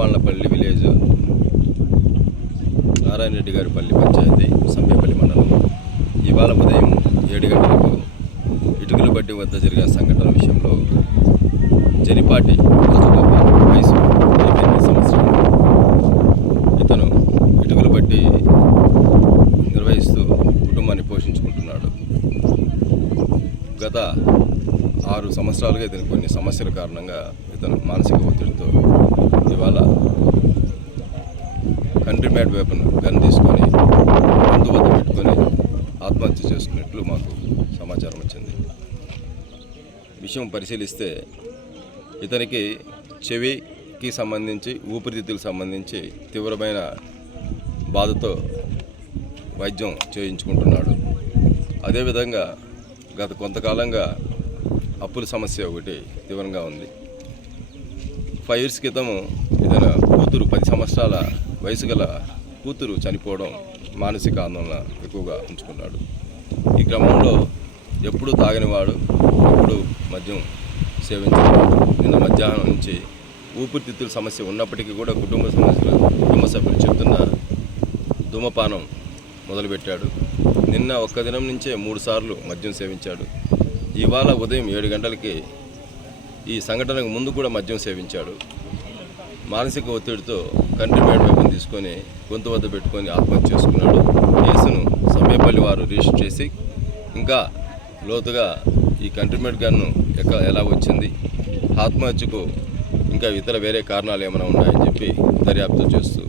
వాళ్ళపల్లి village. Narayana Reddy గారి పల్లి పంచాయతీ సంబేపల్లి మండలం. ఇవాళ ఉదయం ఏడు గంటలకు ఇటుకల బడ్డి వద్ద జరిగిన సంఘటన విషయంలో జనిపాటి రాజగోపాల్ వయసు నలభై ఎనిమిది సంవత్సరాలు ఇతను ఇటుకలు బట్టి నిర్వహిస్తూ కుటుంబాన్ని పోషించుకుంటున్నాడు. గత ఆరు సంవత్సరాలుగా ఇతను కొన్ని సమస్యల కారణంగా ఇతను మానసిక ఒత్తిడితో ఇవాళ కంట్రీ మేడ్ వేపన్ గన్ తీసుకొని ముందు వద్ద పెట్టుకొని ఆత్మహత్య చేసుకున్నట్లు మాకు సమాచారం వచ్చింది. విషయం పరిశీలిస్తే ఇతనికి చెవికి సంబంధించి ఊపిరితిత్తులకు సంబంధించి తీవ్రమైన బాధతో వైద్యం చేయించుకుంటున్నాడు. అదేవిధంగా గత కొంతకాలంగా అప్పుల సమస్య ఒకటి తీవ్రంగా ఉంది. ఫైవ్ ఇయర్స్ క్రితము ఇతను కూతురు పది సంవత్సరాల వయసు గల కూతురు చనిపోవడం మానసిక ఆందోళన ఎక్కువగా ఉంచుకున్నాడు. ఈ క్రమంలో ఎప్పుడు తాగనివాడు ఎప్పుడు మద్యం సేవించేవాడు నిన్న మధ్యాహ్నం నుంచి ఊపిరితిత్తుల సమస్య ఉన్నప్పటికీ కూడా కుటుంబ సమస్యలు కుటుంబ సభ్యులు చెప్తున్న ధూమపానం మొదలుపెట్టాడు. నిన్న ఒక్క దినం నుంచే మూడు సార్లు మద్యం సేవించాడు. ఇవాళ ఉదయం ఏడు గంటలకి ఈ సంఘటనకు ముందు కూడా మద్యం సేవించాడు. మానసిక ఒత్తిడితో కంటి మేడ్ తీసుకొని గొంతు వద్ద పెట్టుకొని ఆత్మహత్య చేసుకున్నాడు. కేసును సమయపల్లి వారు రిజిస్టర్ చేసి ఇంకా లోతుగా ఈ కంట్రీమేట్ గన్ను ఎక్క ఎలా వచ్చింది? ఆత్మహత్యకు ఇంకా ఇతర వేరే కారణాలు ఏమైనా ఉన్నాయని చెప్పి దర్యాప్తు చేస్తూ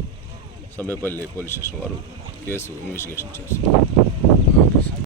సమయపల్లి పోలీస్ స్టేషన్ వారు కేసు ఇన్వెస్టిగేషన్ చేస్తారు